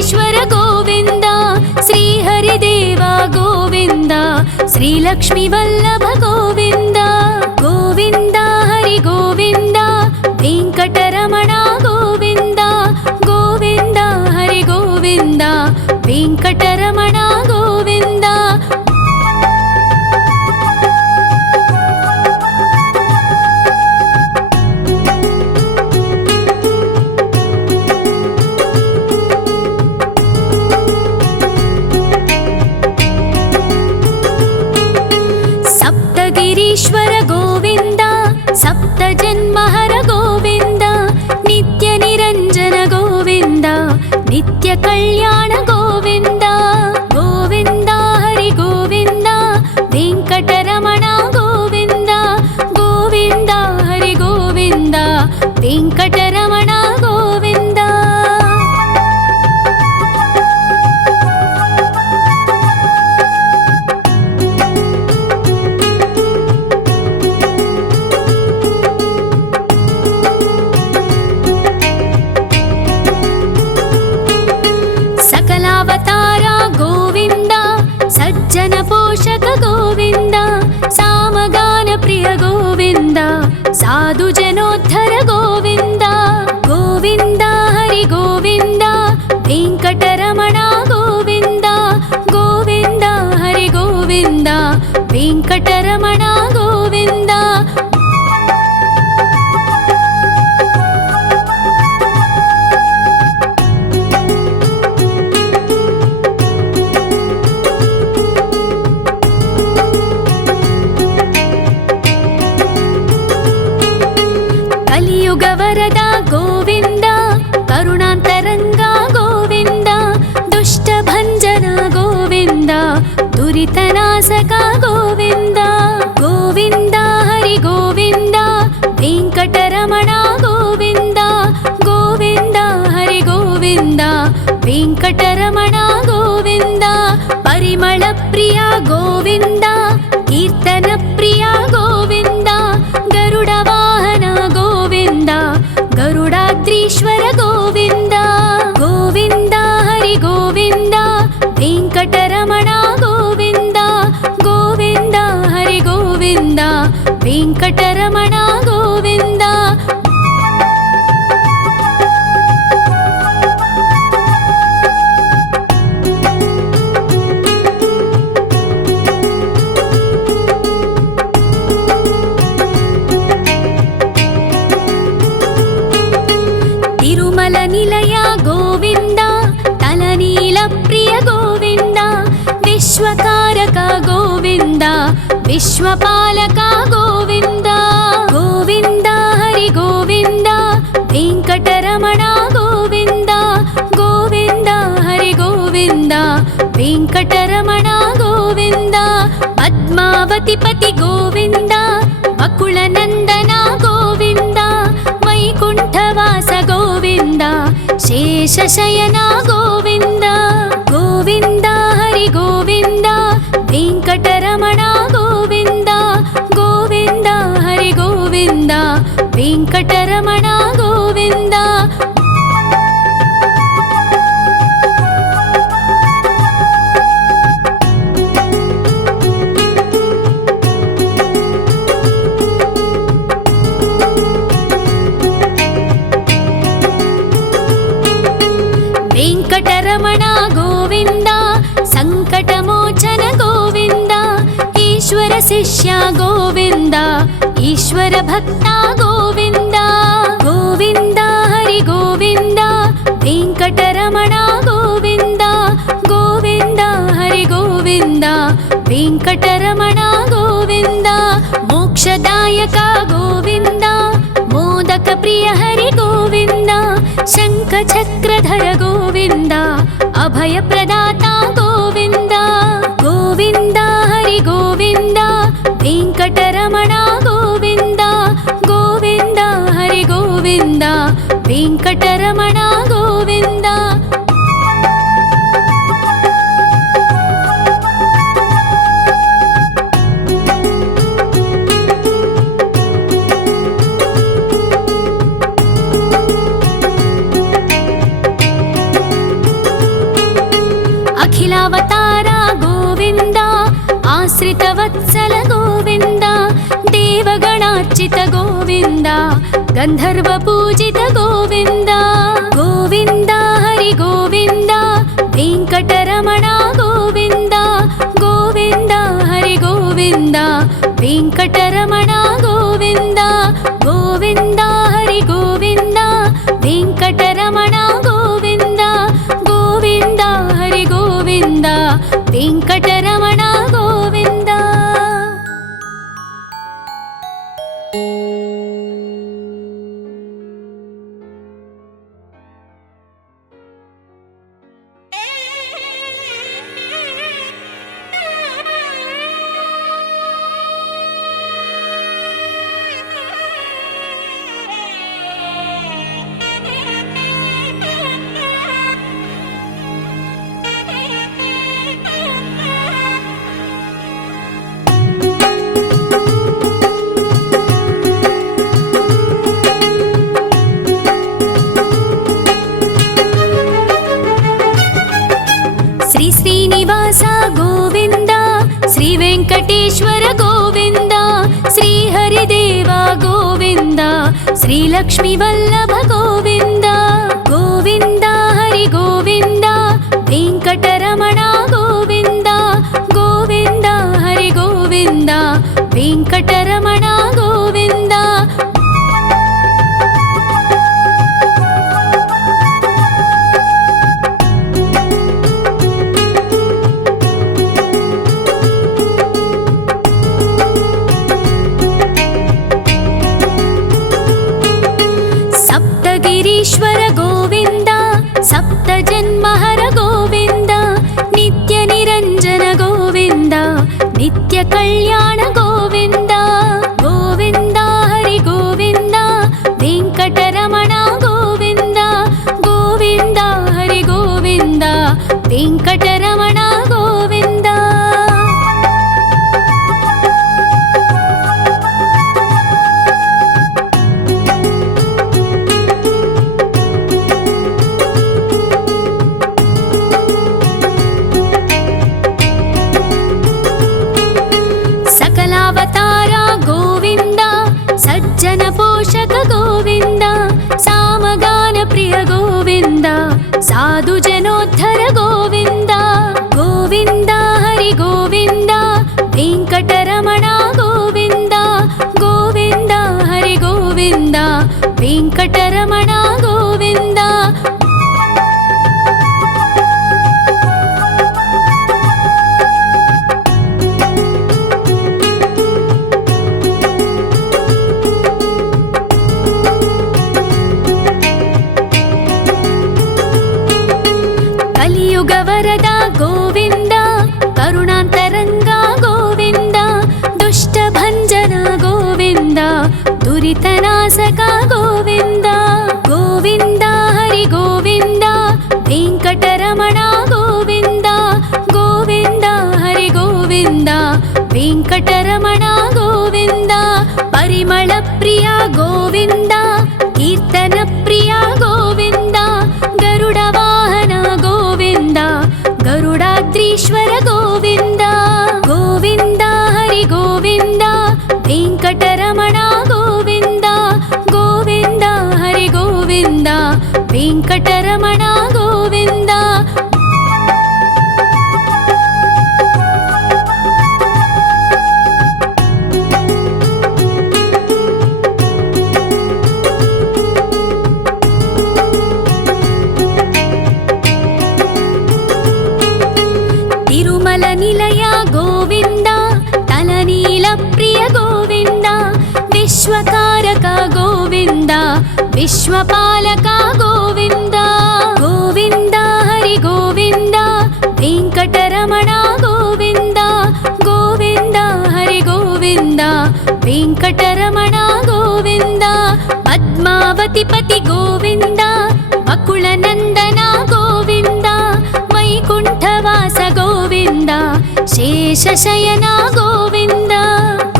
వెంకటేశ్వర గోవింద, శ్రీహరిదేవ గోవింద, శ్రీలక్ష్మీ వల్లభ గోవింద. గోవింద హరి గోవింద, వెంకటరమణ గోవింద. గోవింద హరి గోవింద, వెంకటరమణ గోవింద. సప్తగిరీశ్వర గోవింద, సప్త జన్మహర గోవింద, నిత్య నిరంజన గోవింద, నిత్య కళ్యాణ గోవింద. గోవింద హరి గోవింద, వెంకటరమణ గోవింద. గోవింద హరి గోవింద, వెంకటరమణ గోవింద. సకలావతార గోవింద, సజ్జన పోషక గోవింద, సామగాన ప్రియ గోవింద, సాధు జనోద్ధర గోవింద. గోవింద హరి గోవింద, వెంకటరమణ గోవింద. గోవింద హరి గోవింద, వెంకటరమణ గోవింద. కలియుగ వరద గోవింద, కరుణాంతరంగ గోవింద, దుష్ట భంజన గోవింద, దురితనాశక గోవింద. గోవింద హరి గోవింద, వెంకటరమణ గోవింద. గోవింద హరి గోవింద, వెంకటరమణ గోవింద. పరిమళ ప్రియ గోవింద, కీర్తన ప్రియ గోవింద, గరుడ వాహన గోవింద, గరుడాద్రీశ్వర గోవింద. గోవింద హరి గోవింద, వెంకటరమణ గోవింద. గోవింద హరి గోవింద, వెంకటరమణ గోవింద. తిరుమల నిలయ గోవింద, తలనీల ప్రియ గోవింద, విశ్వకారక గోవింద, విశ్వపాలక గోవింద. గోవింద హరి గోవింద, వెంకటరమణ గోవింద. గోవింద హరి గోవింద, వెంకటరమణ గోవింద. పద్మావతి పతి గోవింద, వకుళ నందన గోవింద, వైకుంఠవాస గోవింద, శేషశయన గోవింద. గోవింద హరి గోవింద, వెంకటరమణ గోవింద. గోవింద హరి గోవింద, వెంకటరమణ గోవింద. వెంకటరమణ గోవింద, సంకటమోచన గోవింద, ఈశ్వర శిష్య గోవింద, ఈశ్వర భక్త గోవింద. గోవింద హరి గోవింద, వెంకటరమణ గోవింద. గోవింద హరి గోవింద, వెంకటరమణ గోవింద. మోక్షదాయక గోవింద, మోదక ప్రియ హరి గోవింద, శంఖ చక్రధర గోవింద, అభయ ప్రదాత గోవింద. గోవింద హరి గోవింద, వెంకటరమణ గోవింద. గోవింద హరి గోవింద, వెంకటరమణ గోవింద. आश्रितवत्सल गोविन्द देवगणार्चित गोविन्द गन्धर्वपूजित गोविन्द गोविन्द हरि गोविन्द वेङ्कटरमण गोविन्द गोविन्द हरि गोविन्द वेङ्कटरमण गोविन्द गोविन्द हरि गोविन्द वेङ्कटरमण गोविन्द गोविन्द हरि गोविन्द वेङ्कटरमण गोविन्द। श्रीनिवास गोविन्द श्री वेङ्कटेश्वर गोविन्द श्री हरिदेव गोविन्द श्री लक्ष्मीवल्लभ गोविन्द गोविन्द हरि गोविन्द वेङ्कटरमण गोविन्द गोविन्द हरि गोविन्द वेङ्कटरमण गोविन्द। गिरीश्वर गोविन्द सप्तजन्महर गोविन्द नित्यनिरञ्जन गोविन्द नित्यकल्याण गोविन्द गोविन्द हरि गोविन्द वेङ्कटरमण गोविन्द गोविन्द हरि गोविन्द वेङ्कटरमण गोविन्द। सकलावतार गोविन्द सज्जन पोषक गोविन्द सामगान प्रिय गोविन्द साधु जनोद्धर गोविन्द गोविन्द हरि गोविन्द वेङ्कटरमण गोविन्द गोविन्द हरि गोविन्द वेङ्कटरमण गोविन्द। कलियुग वरद गोविन्द करुणान्तरङ्ग गोविन्द दुष्टभञ्जन गोविन्द दुरितनाशक गोविन्द गोविन्द हरि गोविन्द वेङ्कटरमण गोविन्द गोविन्द हरि गोविन्द वेङ्कटरमण गोविन्द। परिमल प्रिय गोविन्द कीर्तन प्रिय गोविन्द गरुड वाहन गोविन्द गरुडाद्रीश्वर गोविन्द गोविन्द हरि गोविन्द वेङ्कटरमण गोविन्द गोविन्द हरि गोविन्द वेङ्कटरमण गोविन्द। तिरुमल निलय गोविन्द तलनील प्रिय गोविन्द विश्वकारक गोविन्द विश्वपालक गोविन्द गोविन्द हरि गोविन्द वेङ्कटरमण गोविन्द गोविन्द हरि गोविन्द वेङ्कटरमण गोविन्द। पद्मावति पति गोविन्द बकुलनन्दन गोविन्द वैकुण्ठवास गोविन्द शेषशयन गोविन्द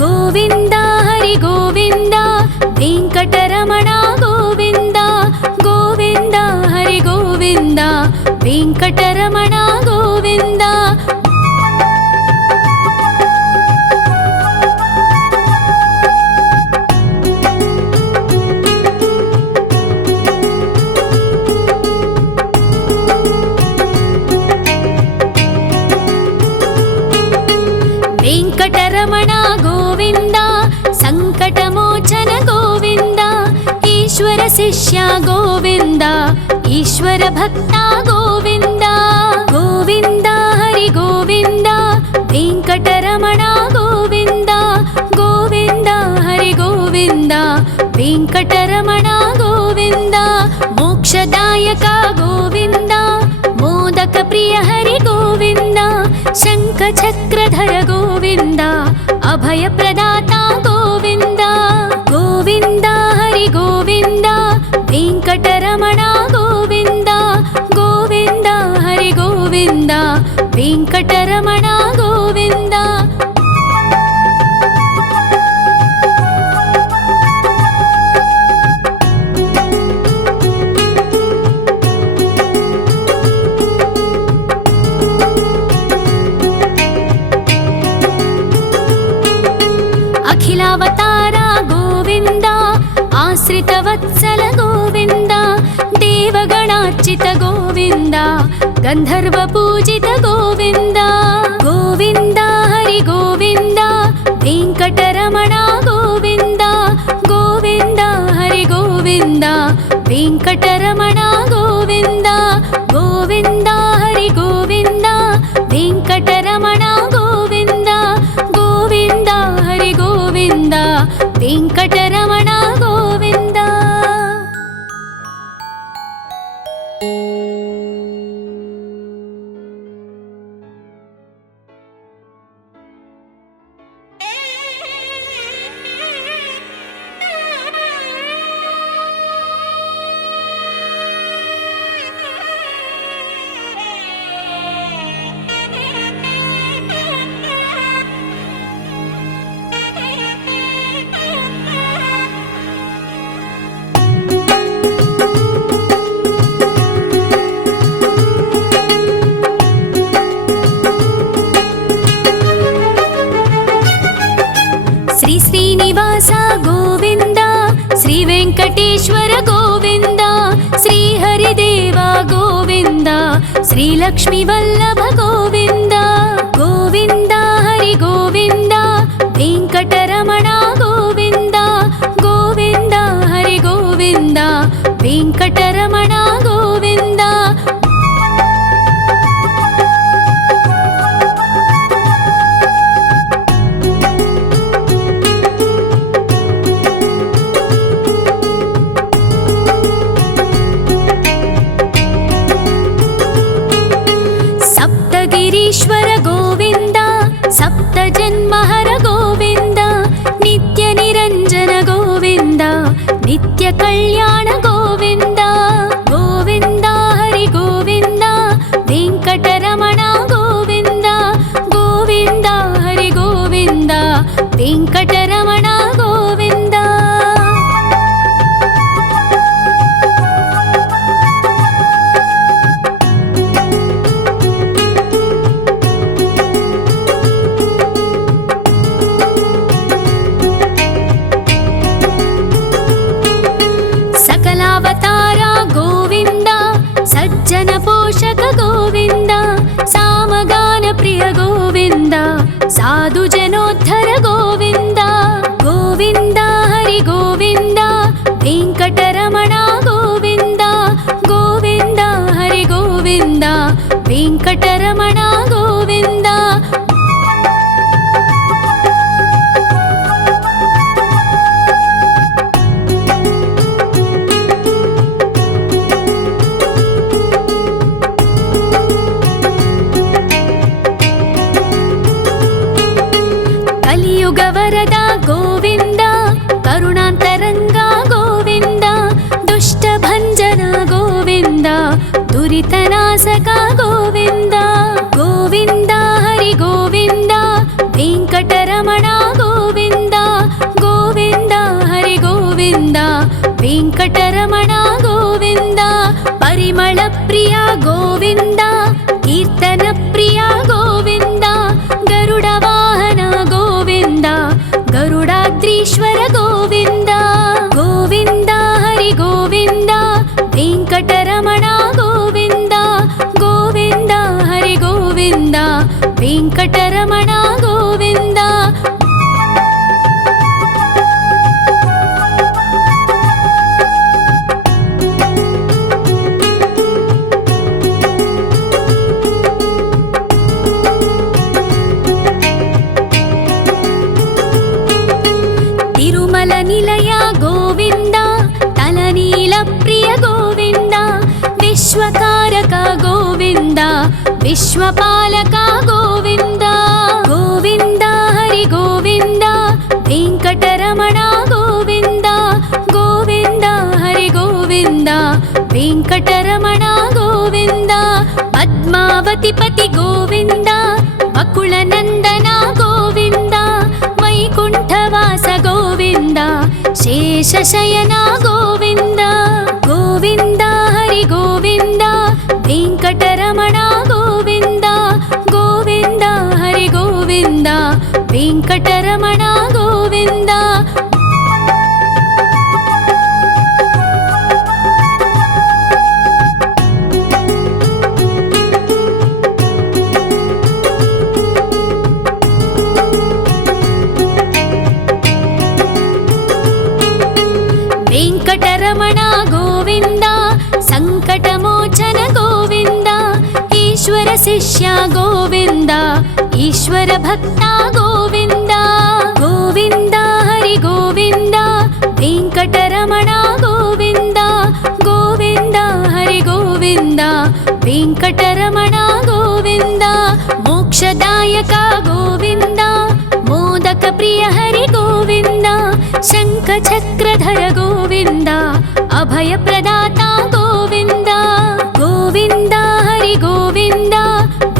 गोविन्द हरि गोविन्द वेङ्कटरमण गोविन्द गोविन्द हरि गोविन्द वेङ्कटरमण गोविन्द। వెంకటరమణ గోవింద సంకటమోచన గోవింద ఈశ్వర శిష్య గోవింద ఈశ్వర భక్త గోవింద గోవింద హరి గోవింద వెంకటరమణ గోవింద గోవింద హరి గోవింద వెంకటరమణ గోవింద మోక్షదాయక గోవింద మోదక ప్రియ హరి గోవింద శంఖ చక్రధర గోవింద అభయ ప్రదాత గోవింద గోవింద హరి గోవింద వెంకటరమణ గోవింద గోవింద హరి గోవింద వెంకటరమణ గోవింద అఖిలావతార గోవింద ఆశ్రిత వత్సల గోవింద దేవగణార్చిత గోవింద గంధర్వ పూజిత గోవింద గోవింద హరి గోవింద వెంకటరమణ గోవింద గోవింద హరి గోవింద వెంకటరమణ గోవింద గోవింద హరి గోవింద వెంకటరమణ గోవింద గోవింద హరి గోవింద వెంకటరమణ గోవింద శ్రీ శ్రీనివాస గోవింద శ్రీ వెంకటేశ్వర గోవింద శ్రీ హరిదేవ గోవింద శ్రీ లక్ష్మీ వల్లభ గోవింద గోవింద హరి గోవింద వెంకటరమణ గోవింద గోవింద హరి గోవింద వెంకటరమణ గోవింద సప్తగిరీశ్వర గోవింద సప్త జన్మహర గోవింద నిత్య నిరంజన గోవింద నిత్య కళ్యాణ గోవింద గోవింద హరి గోవింద వెంకటరమణ గోవింద గోవింద హరి గోవింద వెంకటరమణ గోవింద సకలావతార గోవింద సజ్జన పోషక గోవింద సామగాన ప్రియ గోవింద సాధు జనోద్ధర గోవింద గోవింద హరి గోవింద వెంకటరమణ గోవింద గోవింద హరి గోవింద వెంకటరమణ గోవింద కలియుగ వరద గోవింద కరుణాంతరంగ గోవింద దుష్ట భంజన గోవింద దురితనాశక గోవింద గోవింద హరి గోవింద వెంకటరమణ గోవింద గోవింద హరి గోవింద వెంకటరమణ గోవింద పరిమళ ప్రియ గోవింద కీర్తన ప్రియ గోవింద గరుడ వాహన గోవింద గరుడాద్రీశ్వర గోవింద గోవింద హరి గోవింద వెంకటరమణ గోవింద గోవింద హరి గోవింద వెంకటరమణ గోవింద विश्वकारक गोविन्द विश्वपालक गोविन्द गोविन्द हरि गोविन्द वेङ्कटरमण गोविन्द गोविन्द हरि गोविन्द वेङ्कटरमण गोविन्द पद्मावतिपति गोविन्द बकुलनन्दन गोविन्द वैकुण्ठवास गोविन्द शेषशयन गोविन्द गोविन्द हरि गोविन्द वेङ्कटरमण गोविन्द गोविन्द हरि गोविन्द वेङ्कटरमण गोविन्द वेङ्कटरमण गोविन्द सङ्कटमोचन गोविन्द ईश्वर शिष्य गोविन्द ईश्वर भक्त गोविन्द गोविन्द हरि गोविन्द वेङ्कटरमण गोविन्द गोविन्द हरि गोविन्द वेङ्कटरमण गोविन्द मोक्षदायक गोविन्द मोदक प्रिय हरि गोविन्द शङ्खचक्रधर गोविन्द अभयप्रदाता गोविन्द गोविन्द हरि गोविन्द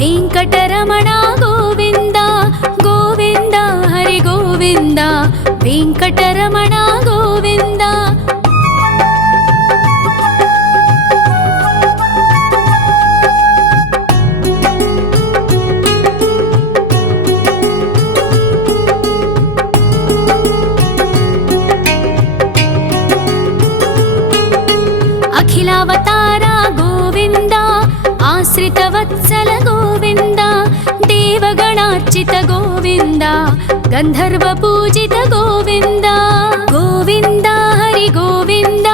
वेङ्कटरमण गोविन्द गोविन्द हरि गोविन्द वेङ्कटरमण गोविन्द अखिलावतार गोविन्द आश्रितवत्सल गोविन्द देवगणार्चित गोविन्द गन्धर्वपूजित गोविन्द गोविन्द हरि गोविन्द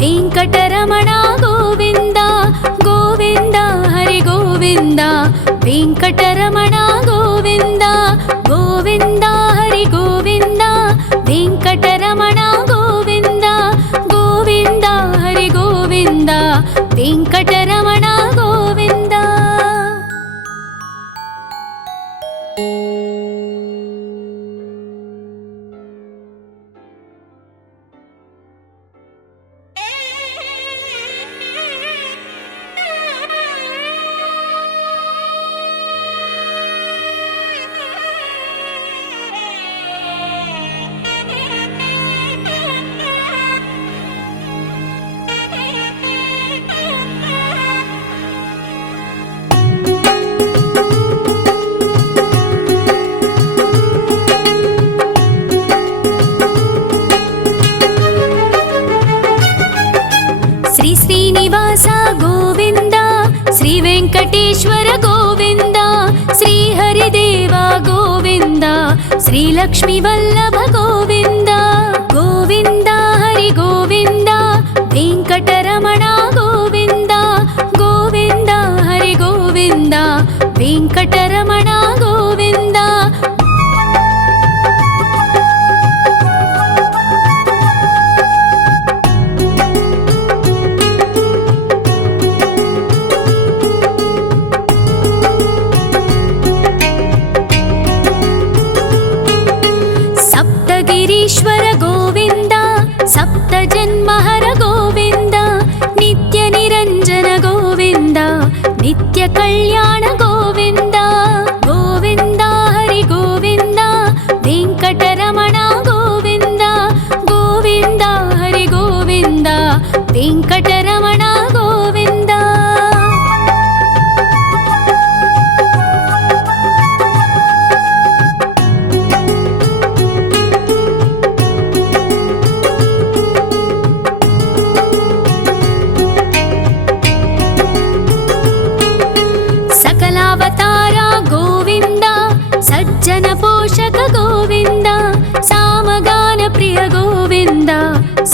वेङ्कटरमण गोविन्द गोविन्द हरि गोविन्द वेङ्कटरमण गोविन्द गोविन्द हरि गोविन्द वेङ्कटरमण गोविन्द गोविन्द हरि गोविन्द वेङ्कटरमण गोविन्द श्रीनिवास गोविन्द श्रीवेङ्कटेश्वर गोविन्द श्रीहरिदेव गोविन्द श्रीलक्ष्मीवल्लभ गोविन्द गोविन्द हरि गोविन्द वेङ्कटरमण गोविन्द गोविन्द हरि गोविन्द वेङ्कटरमण गोविन्द गिरीश्वर गोविन्द सप्तजन्महर गोविन्द नित्यनिरञ्जन गोविन्द नित्यकल्याण गोविन्द गोविन्द हरि गोविन्द वेङ्कटरमण गोविन्द गोविन्द हरि गोविन्द वेङ्कटरमण गोविन्द सकलावतार गोविन्द सज्जन पोषक गोविन्द सामगान प्रिय गोविन्द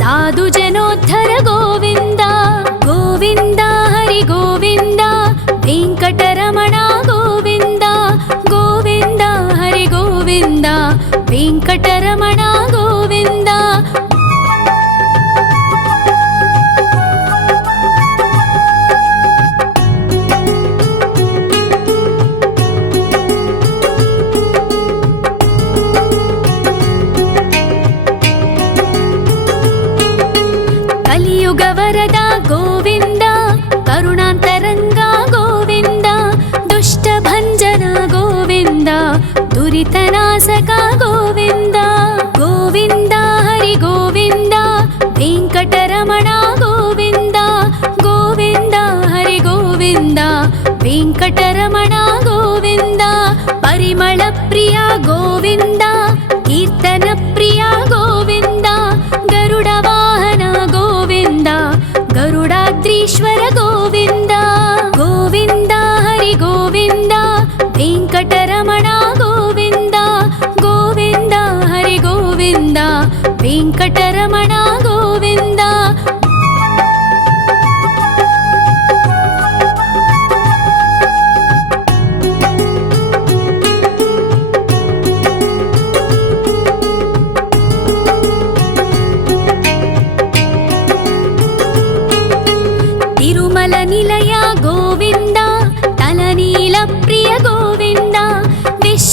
साधु जनोद्धर गोविन्द गोविन्द हरि गोविन्द वेङ्कटरमण गोविन्द गोविन्द हरि गोविन्द वेङ्कटरमण गोविन्द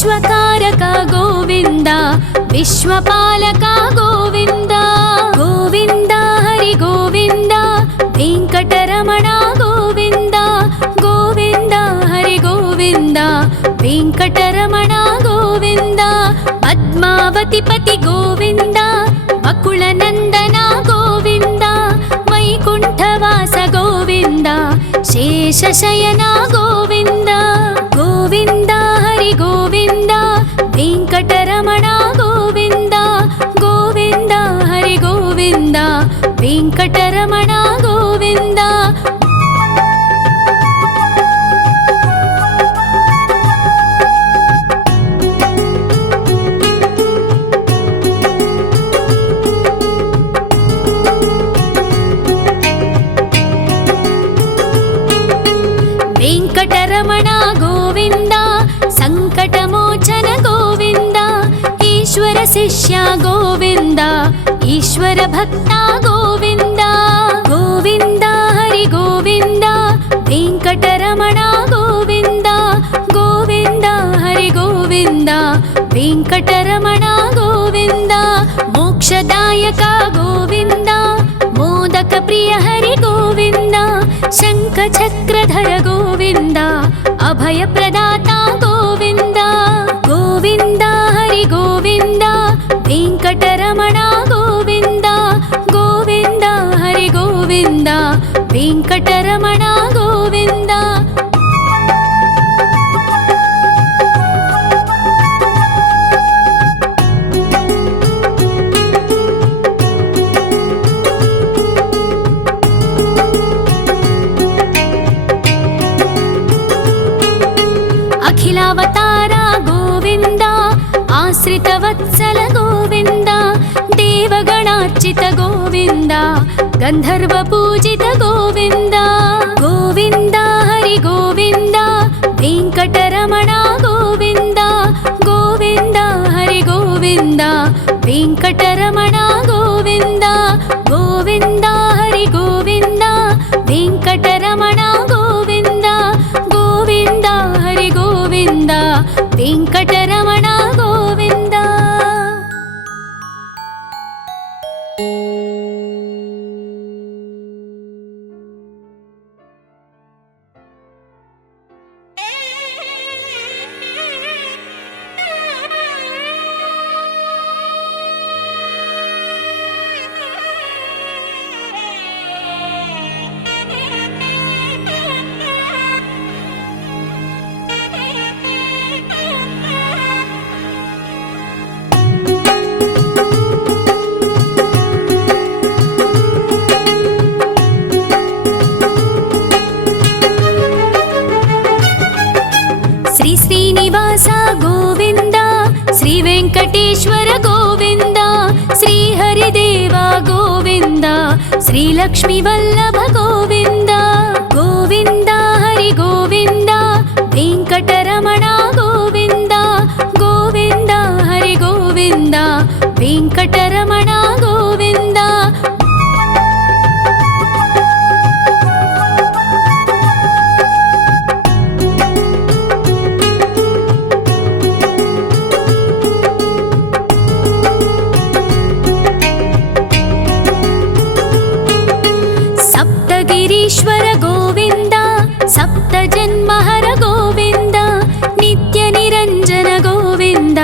विश्वकारक गोविन्द विश्वपालक गोविन्द गोविन्द हरि गोविन्द वेङ्कटरमण गोविन्द गोविन्द हरि गोविन्द वेङ्कटरमण गोविन्द पद्मावतिपति गोविन्द वकुलनन्दन गोविन्द वैकुण्ठवास गोविन्द शेषशयन गोविन्द गोविन्द हरि गोविन्द वेङ्कटरमण गोविन्द गोविन्द हरि गोविन्द वेङ्कटरमण गोविन्द वेङ्कटरमण गोविन्द सङ्कटमोचन गोविन्द ईश्वर शिष्य गोविन्द ईश्वर भक्त गोविन्द गोविन्द हरि गोविन्द वेङ्कटरमण गोविन्द गोविन्द हरि गोविन्द वेङ्कटरमण गोविन्द मोक्षदायक गोविन्द मोदक प्रिय हरि गोविन्द शङ्खचक्रधर गोविन्द अभयप्रदाता गोविन्द गोविन्द हरि गोविन्द वेङ्कटरमण गोविन्द गोविन्द हरि गोविन्द वेङ्कटरमण गोविन्द अखिलावतार गोविन्द आश्रितवत्सल गोविन्द देवगणार्चित गोविन्द गन्धर्वपूजित गोविन्द गोविन्द हरि गोविन्द वेङ्कटरमण गोविन्द गोविन्द हरि गोविन्द वेङ्कटरमण गोविन्द गोविन्द हरि गोविन्द वेङ्कटरमण गोविन्द गोविन्द हरि गोविन्द वेङ्कटरमण गोविन्द श्री श्रीनिवास गोविन्द श्री वेङ्कटेश्वर गोविन्द श्री हरिदेव गोविन्द श्री लक्ष्मीवल्लभ गोविन्द गोविन्द हरि गोविन्द वेङ्कटरमण गोविन्द गोविन्द हरि गोविन्द वेङ्कटरमण गोविन्द सप्तगिरीश्वर गोविन्द सप्तजन्महर गोविन्द नित्यनिरञ्जन गोविन्द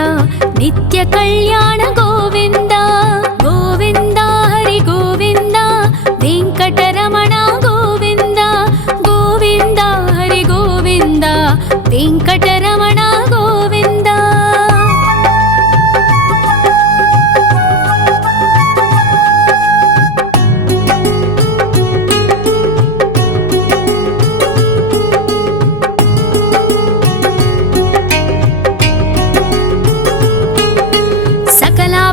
नित्यकल्याण गोविन्द गोविन्द हरि गोविन्द वेङ्कटरमण गोविन्द गोविन्द हरि गोविन्द वेङ्कटरमण गोविन्द सकला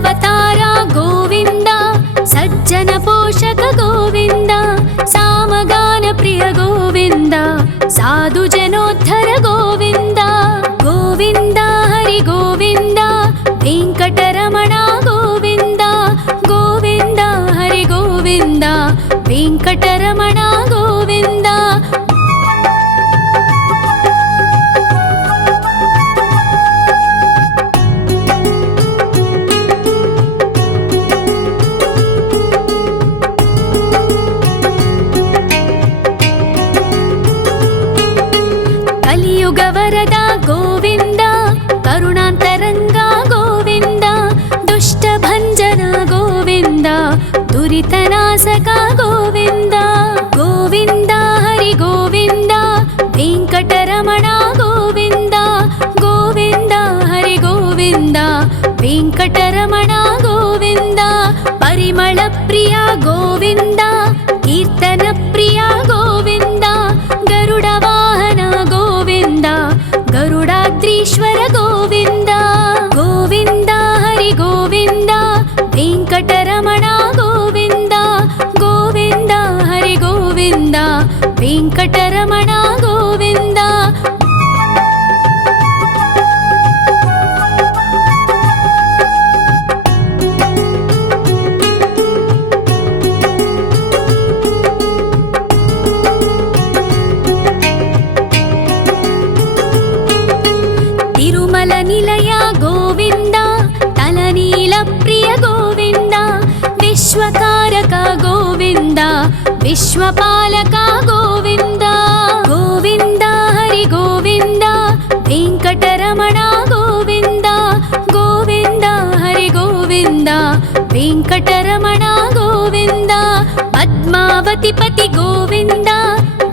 ವೆಂಕಟರಮಣ ಗೋವಿಂದ. ಪರಿಮಳ ಪ್ರಿಯ ಗೋವಿಂದ, ಕೀರ್ತನ ಪ್ರಿಯ ಗೋವಿಂದ. ಗರುಡ ವಾಹನ ಗೋವಿಂದ, ಗರುಡಾದ್ರೀಶ್ವರ ಗೋವಿಂದ. ಗೋವಿಂದ ಹರಿ ಗೋವಿಂದ, ವೆಂಕಟರಮಣ ಗೋವಿಂದ. ಗೋವಿಂದ ಹರಿ ಗೋವಿಂದ, ವೆಂಕಟರಮಣ ಗೋವಿಂದ. ತಿರುಮಲ ನಿಲಯ ಗೋವಿಂದ, ತಲನೀಲ ಪ್ರಿಯ ಗೋವಿಂದ. ವಿಶ್ವಕಾರಕ ಗೋವಿಂದ, ವಿಶ್ವಪಾಲಕ ಗೋವಿಂದ. ಗೋವಿಂದ ಹರಿ ಗೋವಿಂದ, ವೆಂಕಟರಮಣ ಗೋವಿಂದ. ಗೋವಿಂದ ಹರಿ ಗೋವಿಂದ, ವೆಂಕಟರಮಣ ಗೋವಿಂದ. ಪದ್ಮಾವತಿ ಪತಿ ಗೋವಿಂದ,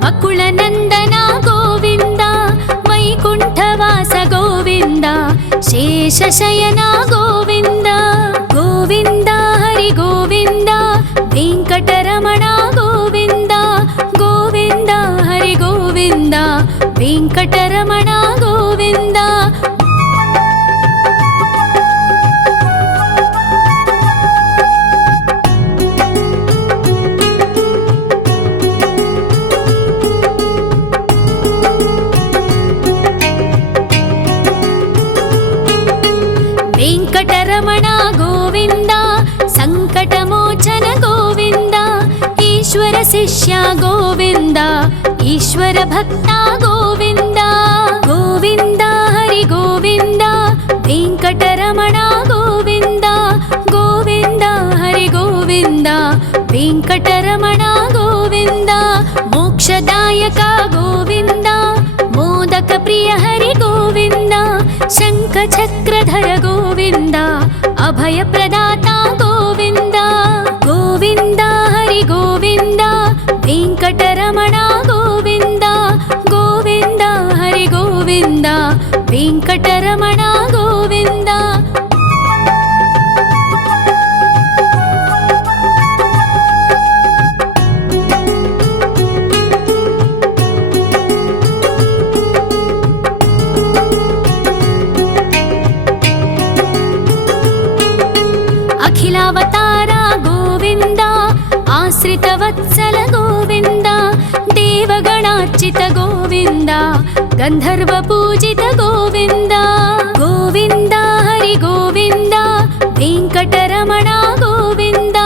ಅಕುಳ ನಂದನ ಗೋವಿಂದ. ವೈಕುಂಠವಾಸ ಗೋವಿಂದ, ಶೇಷಶಯನ ಗೋವಿಂದ. ಗೋವಿಂದ ಹರಿ ಗೋವಿಂದ, ವೆಂಕಟರಮಣ ಗೋವಿಂದ. ಗೋವಿಂದ ಹರಿ ಗೋವಿಂದ, ವೆಂಕಟರಮಣ ಗೋವಿಂದ. ವೆಂಕಟರಮಣ ಗೋವಿಂದ, ಸಂಕಟಮೋಚನ ಗೋವಿಂದ. ಈಶ್ವರ ಶಿಷ್ಯ ಗೋವಿಂದ, ಈಶ್ವರ ಭಕ್ತ ಗೋವಿಂದ. ಗೋವಿಂದ ಹರಿ ಗೋವಿಂದ, ವೆಂಕಟರಮಣ ಗೋವಿಂದ. ಗೋವಿಂದ ಹರಿ ಗೋವಿಂದ, ವೆಂಕಟರಮಣ ಗೋವಿಂದ. ಮೋಕ್ಷದಾಯಕ ಗೋವಿಂದ, ಮೋದಕ ಪ್ರಿಯ ಹರಿ ಗೋವಿಂದ. ಶಂಖ ಚಕ್ರಧರ ಗೋವಿಂದ, ಅಭಯ ಪ್ರದಾತ ಗೋವಿಂದ. ಗೋವಿಂದ ಹರಿ ಗೋವಿಂದ, ವೆಂಕಟರಮಣ ಗೋವಿಂದ. ಗೋವಿಂದ ಹರಿ ಗೋವಿಂದ, ವೆಂಕಟರಮಣ ಗೋವಿಂದ. ಅಖಿಲಾವತಾರ ಗೋವಿಂದ, ಆಶ್ರಿತ ವತ್ಸಲ ಗೋವಿಂದ. ದೇವಗಣಾರ್ಚಿತ ಗೋವಿಂದ, ಗಂಧರ್ವ ಪೂಜಿತ ಗೋವಿಂದ. ಗೋವಿಂದ ಹರಿ ಗೋವಿಂದ, ವೆಂಕಟರಮಣ ಗೋವಿಂದ.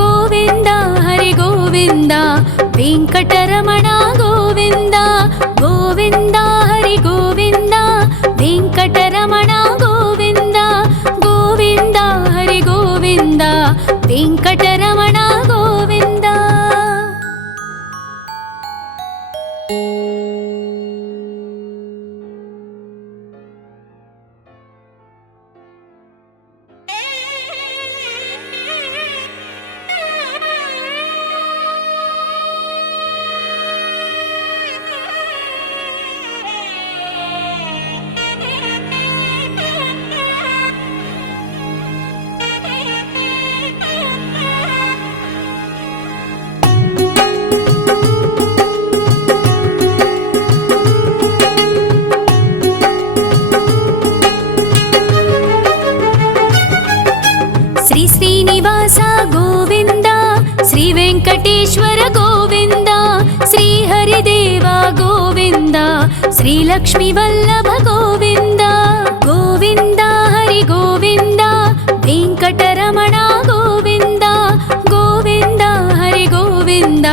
ಗೋವಿಂದ ಹರಿ ಗೋವಿಂದ, ವೆಂಕಟರಮಣ ಗೋವಿಂದ. ಗೋವಿಂದ ಹರಿ ಗೋವಿಂದ, ವೆಂಕಟರಮಣ ಗೋವಿಂದ. ಗೋವಿಂದ ಹರಿ ಗೋವಿಂದ, ವೆಂಕಟರಮಣ ಗೋವಿಂದ. ಶ್ರೀ ಶ್ರೀನಿವಾಸ ಗೋವಿಂದ, ಶ್ರೀ ವೆಂಕಟೇಶ್ವರ ಗೋವಿಂದ. ಶ್ರೀ ಹರಿದೇವ ಗೋವಿಂದ, ಶ್ರೀ ಲಕ್ಷ್ಮೀ ವಲ್ಲಭ ಗೋವಿಂದ. ಗೋವಿಂದ ಹರಿ ಗೋವಿಂದ, ವೆಂಕಟರಮಣ ಗೋವಿಂದ. ಗೋವಿಂದ ಹರಿ ಗೋವಿಂದ,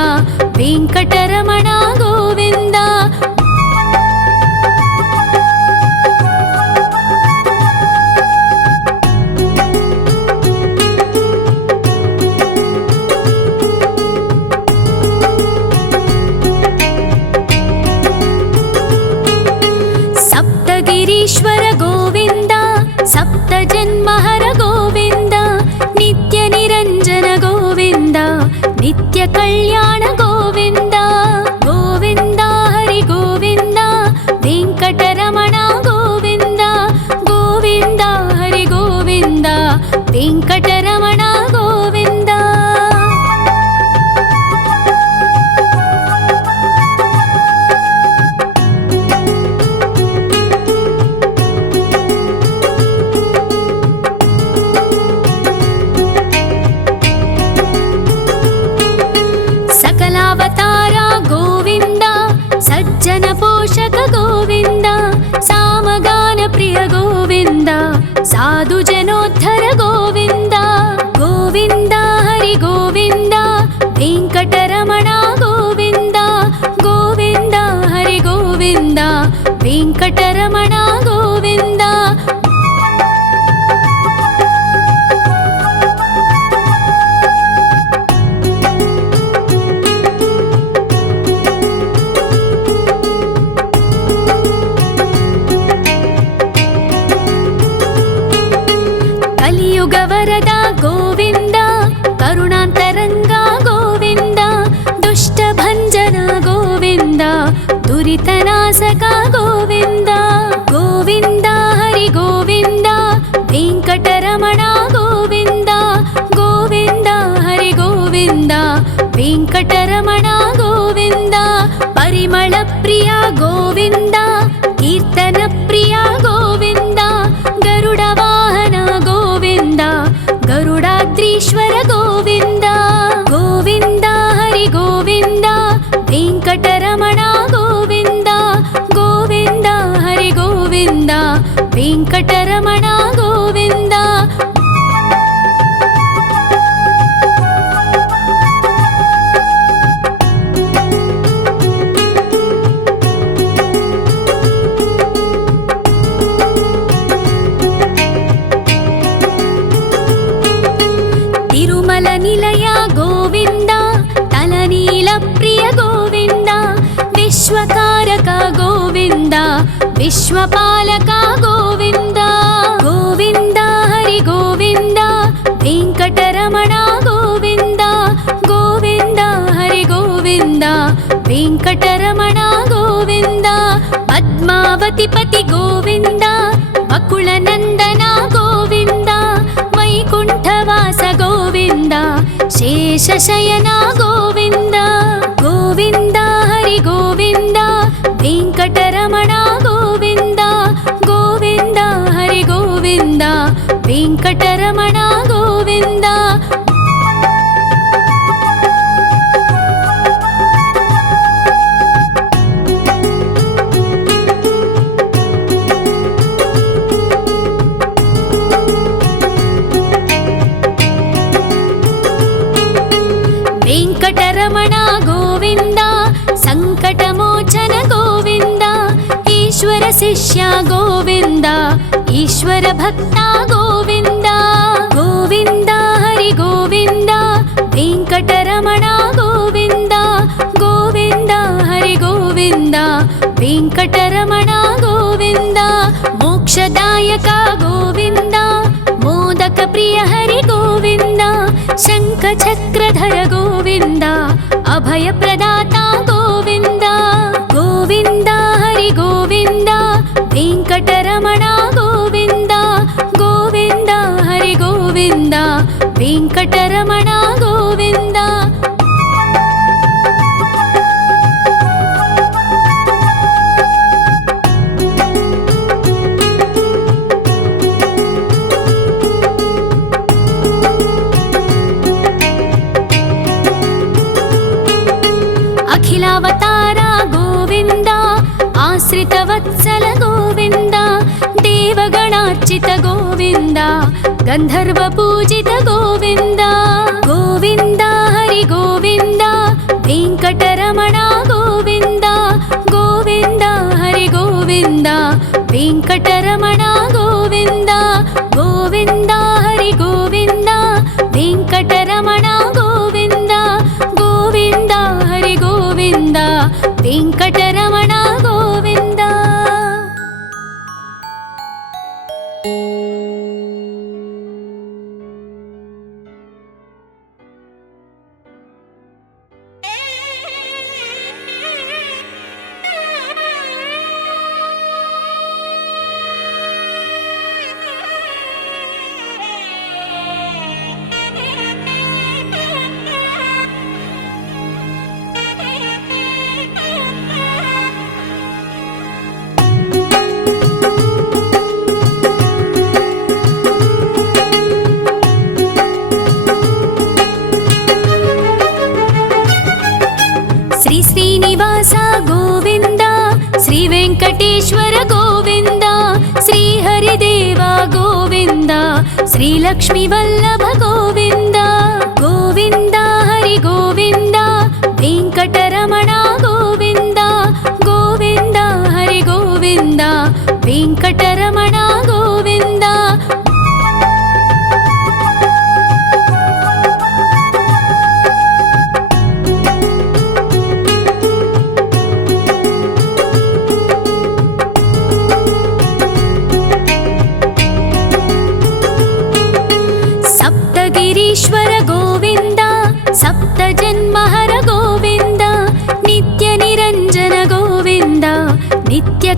ವೆಂಕಟರಮಣ ಗೋವಿಂದ. ಸಪ್ತಗಿರೀಶ್ವರ ಗೋವಿಂದ, కలియుగ వరద గోవింద, కరుణాంతరంగ గోవింద, దుష్ట భంజన గోవింద, దురితనాశక గోవింద. గోవింద హరి గోవింద, వెంకటరమణ గోవింద, గోవింద హరి గోవింద, వెంకటరమణ గోవింద. పరిమళ ప్రియ గోవింద, కీర్తన ప్రియ గోవింద, గరుడ వాహన గోవింద, గరుడాద్రీశ్వర గోవింద. గోవింద హరి గోవింద, వెంకటరమణ గోవింద, గోవింద హరి గోవింద, వెంకటరమణ గోవింద. తిరుమల నిలయ గోవింద, తలనీల ప్రియ గోవింద, విశ్వకారక గోవింద, విశ్వపాలక గోవింద. గోవింద హరి గోవింద, వెంకటరమణ గోవింద, గోవింద హరి గోవింద, వెంకటరమణ గోవింద. పద్మావతి పతి గోవింద, వకుళ నందన గోవింద, వైకుంఠవాస గోవింద, శేషశయన గోవింద. గోవింద హరి గోవింద, వెంకటరమణ గోవింద, గోవింద హరి గోవింద, వెంకటరమణ గోవింద. వెంకటరమణ గోవింద, సంకటమోచన గోవింద, ఈశ్వర శిష్య గోవింద, ఈశ్వర భక్త గోవింద. గోవింద హరి గోవింద, వెంకటరమణ గోవింద, గోవింద హరి గోవింద, వెంకటరమణ గోవింద. మోక్షదాయక గోవింద, మోదక ప్రియ హరి గోవింద, శంఖ చక్రధర గోవింద, అభయ ప్రదాత గోవింద. గోవింద హరి గోవింద, వెంకటరమణ గోవింద, గోవింద హరి గోవింద, వెంకటరమణ గోవింద. అఖిలావతార గోవింద, ఆశ్రిత వత్సల గోవింద, దేవగణార్చిత గోవింద, గంధర్వ పూజిత గోవింద. గోవింద హరి గోవింద, వెంకటరమణ గోవింద, గోవింద హరి గోవింద, వెంకటరమణ గోవింద. గోవింద హరి గోవింద, వెంకటరమణ గోవింద, గోవింద హరి గోవింద, వెంకటరమణ గోవింద. శ్రీనివాస గోవింద, శ్రీ వెంకటేశ్వర గోవింద, శ్రీ హరిదేవ గోవింద, శ్రీ లక్ష్మీ వల్లభ గోవింద. గోవింద హరి గోవింద, వెంకటరమణ గోవింద, గోవింద హరి గోవింద, వెంకటరమణ గోవింద.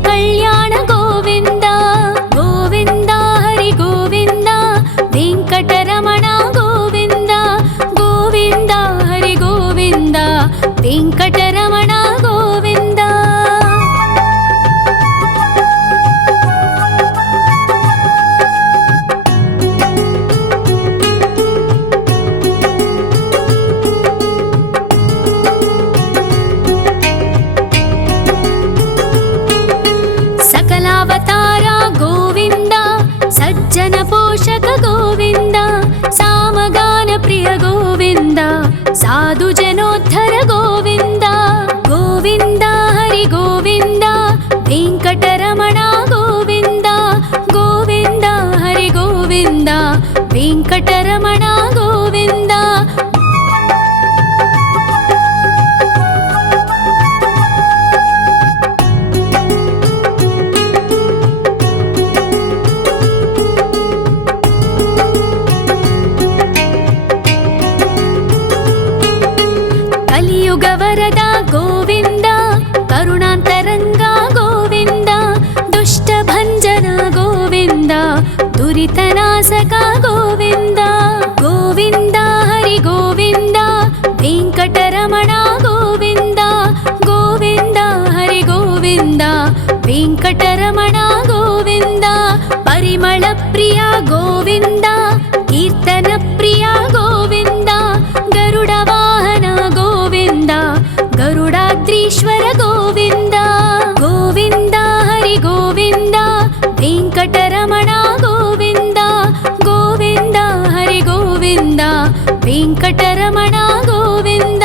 कल्याण गोविन्द गोविन्द हरि गोविन्द वेङ्कटरमण गोविन्द गोविन्द हरि गोविन्द वेङ्कटरमण गोविन्द। सकलावतार गोविन्द सज्जन पोषक गोविन्द सामगान प्रिय गोविन्द साधु जनोद्धर गोविन्द गोविन्द हरि गोविन्द वेङ्कटरमण गोविन्द गोविन्द हरि गोविन्द वेङ्कटरमण गोविन्द। कलियुग वरद गोविन्द करुणान्तरङ्ग गोविन्द दुष्टभञ्जन गोविन्द दुरितनाशक गोविन्द गोविन्द हरि गोविन्द वेङ्कटरमण गोविन्द गोविन्द हरि गोविन्द वेङ्कटरमण गोविन्द। परिमल प्रिय गोविन्द कीर्तन प्रिय गोविन्द गरुड वाहन गोविन्द गरुडाद्रीश्वर गोविन्द गोविन्द हरि गोविन्द वेङ्कटरमण गोविन्द गोविन्द हरि गोविन्द वेङ्कटरमण गोविन्द।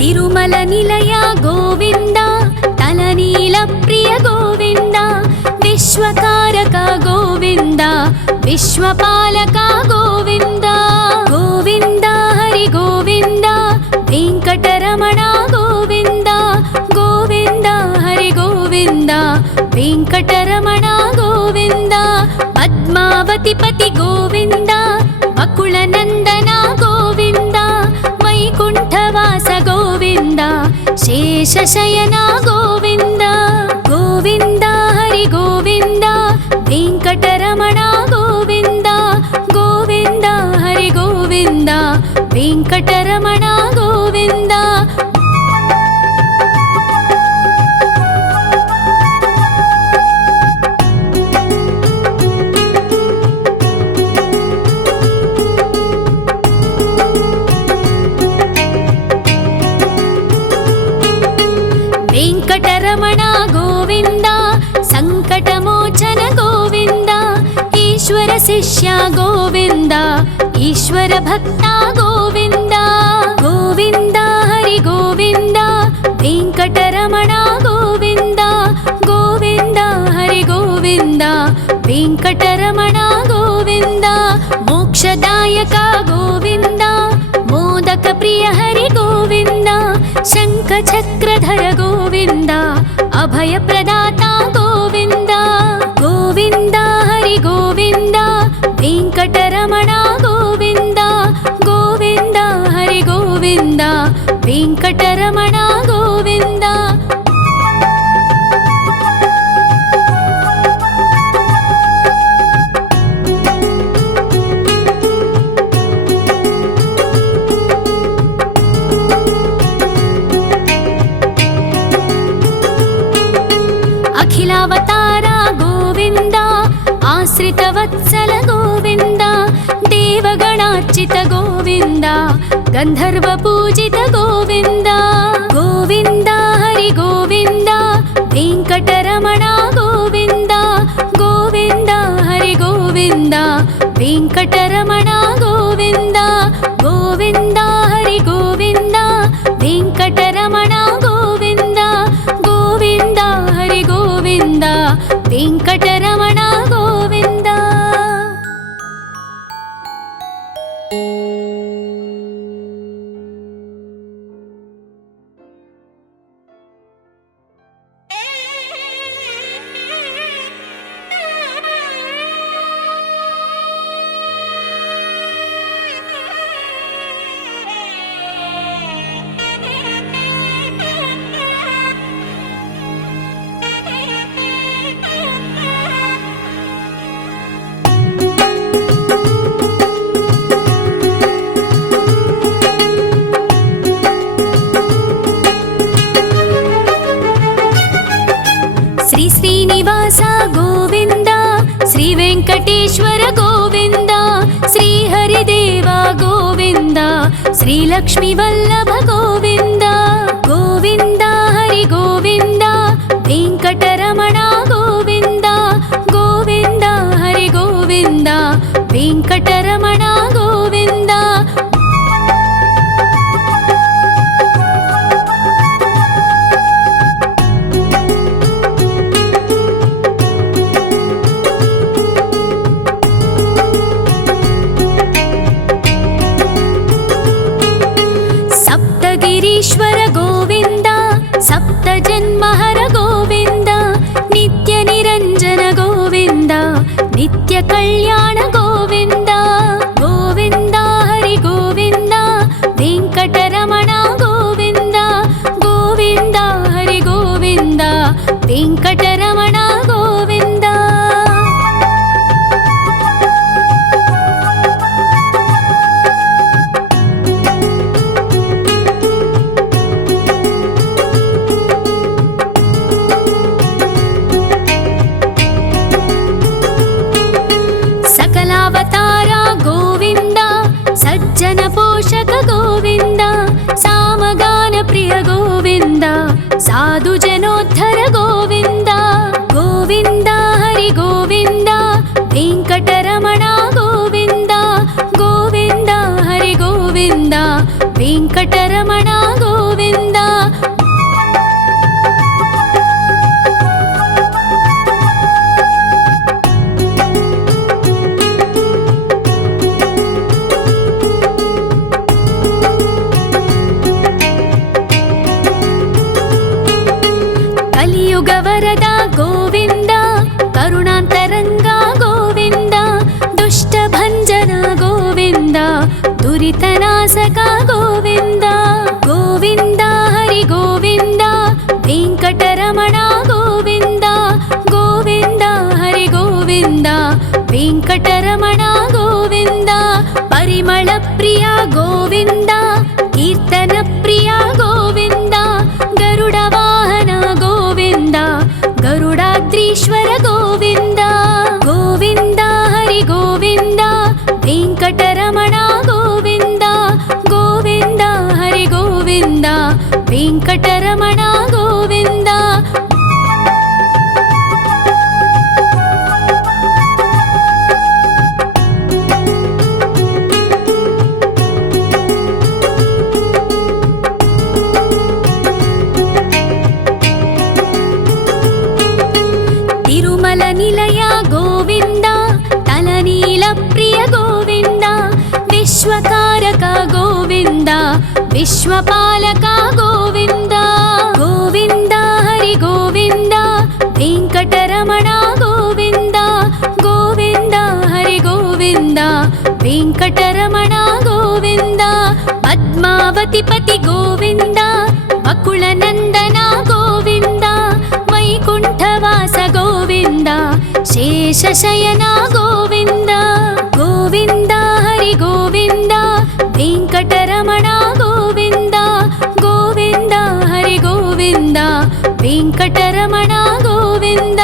तिरुमल निलय गोविन्द तलनील प्रिय गोविन्द विश्वकारक गोविन्द विश्वपालक गोविन्द गोविन्द हरि गोविन्द वेङ्कटरमण गोविन्द गोविन्द हरि गोविन्द वेङ्कटरमण गोविन्द। पद्मावति पति गोविन्द बकुलनन्दन गोविन्द वैकुण्ठवास गोविन्द शेषशयन गोविन्द गोविन्द हरि गोविन्द वेङ्कटरमण गोविन्द गोविन्द हरि गोविन्द वेङ्कटरमण गोविन्द। वेङ्कटरमण गोविन्द सङ्कटमोचन गोविन्द ईश्वर शिष्य गोविन्द ईश्वर भक्त गोविन्द गोविन्द हरि गोविन्द वेङ्कटरमण गोविन्द गोविन्द हरि गोविन्द वेङ्कटरमण गोविन्द। मोक्षदायक गोविन्द मोदक प्रिय हरि गोविन्द शङ्खचक्रधर गोविन्द अभय प्रदाता गोविन्द गोविन्द हरि गोविन्द वेङ्कटरमण गोविन्द गोविन्द हरि गोविन्द वेङ्कटरमण गोविन्द। अखिलावतार गोविन्द आश्रितवत्सल गोविन्द देवगणार्चित गोविन्द गन्धर्व पूजित गोविन्द गोविन्द हरि गोविन्द वेङ्कटरमण गोविन्द गोविन्द हरि गोविन्द वेङ्कटरमण गोविन्द गोविन्द हरि गोविन्द वेङ्कटरमण गोविन्द गोविन्द हरि गोविन्द वेङ्कटरमण गोविन्द। श्रीलक्ष्मी वल्लभ गोविन्द गोविन्द हरि गोविन्द वेङ्कटरमण गोविन्द गोविन्द हरि गोविन्द वेङ्कटरमण गोविन्द सप्तगिरीश्वर गोविन्द सप्तजन्महर गोविन्द नित्यनिरञ्जन गोविन्द नित्यकल्याण गोविन्द गोविन्द हरि गोविन्द वेङ्कटरमण गोविन्द गोविन्द हरि गोविन्द वेङ्कटरमण गोविन्द सकलावतार गोविन्द सज्जन पोषक गोविन्द सामगान प्रिय गोविन्द साधु जनोद्धर गोविन्द गोविन्द हरि गोविन्द वेङ्कटरमण गोविन्द गोविन्द हरि गोविन्द वेङ्कटरमण गोविन्द कलियुगवरद गोविन्द करुणान्तरङ्ग गोविन्द दुष्टभञ्जन गोविन्द दुरितनाशक गोविन्द गोविन्द हरि गोविन्द वेङ्कटरमण गोविन्द गोविन्द हरि गोविन्द वेङ्कटरमण गोविन्द परिमलप्रिय गोविन्द कीर्तनप्रिय गोविन्द गरुडवाहन गोविन्द गरुडाद्रीश्वर गोविन्द गोविन्द हरि गोविन्द वेङ्कटरमण गोविन्द गोविन्द हरि गोविन्द वेङ्कटरमण गोविन्द तिरुमल निलय गोविन्द तलनील प्रिय गोविन्द विश्वकारक गोविन्द विश्वपालक गोविन्द गोविन्द हरि गोविन्द वेङ्कटरमण गोविन्द गोविन्द हरि गोविन्द वेङ्कटरमण गोविन्द पद्मावतिपति गोविन्द बकुलनन्दन गोविन्द वैकुण्ठवास गोविन्द शेषशयन गोविन्द गोविन्द हरि गोविन्द वेङ्कटरमण गोविन्द गोविन्द हरि गोविन्द वेङ्कटरमण गोविन्द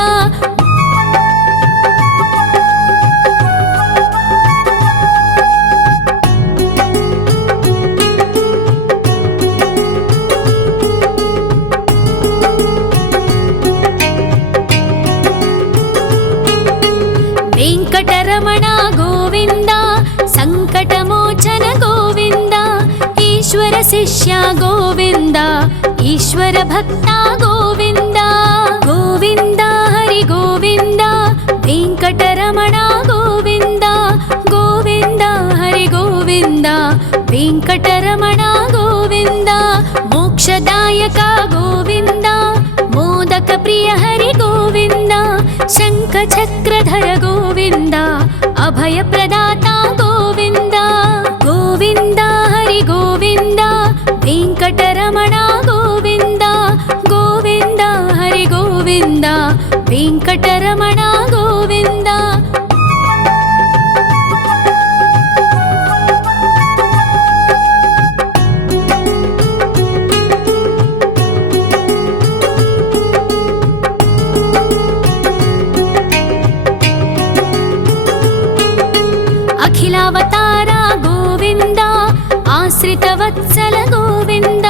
वेङ्कटरमण गोविन्द सङ्कटमोचन गोविन्द ईश्वर शिष्य गोविन्द ईश्वर भक्त गोविन्द गोविन्द हरि गोविन्द वेङ्कटरमण गोविन्द गोविन्द हरि गोविन्द वेङ्कटरमण गोविन्द मोक्षदायक गोविन्द मोदक प्रिय हरि गोविन्द शङ्खचक्रधर गोविन्द अभयप्रदाता गोविन्द गोविन्द हरि गोविन्द वेङ्कटरमण गोविन्द गोविन्द हरि गोविन्द वेङ्कटरमण गोविन्द अखिलावतार गोविन्द आश्रितवत्सल गोविन्द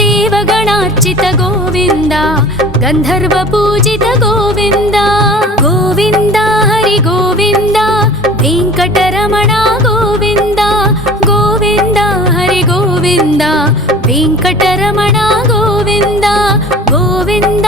देवगणार्चित गोविन्द गन्धर्वपूजित गोविन्द गोविन्द हरि गोविन्द वेङ्कटरमण गोविन्द गोविन्द हरि गोविन्द वेङ्कटरमण गोविन्द गोविन्द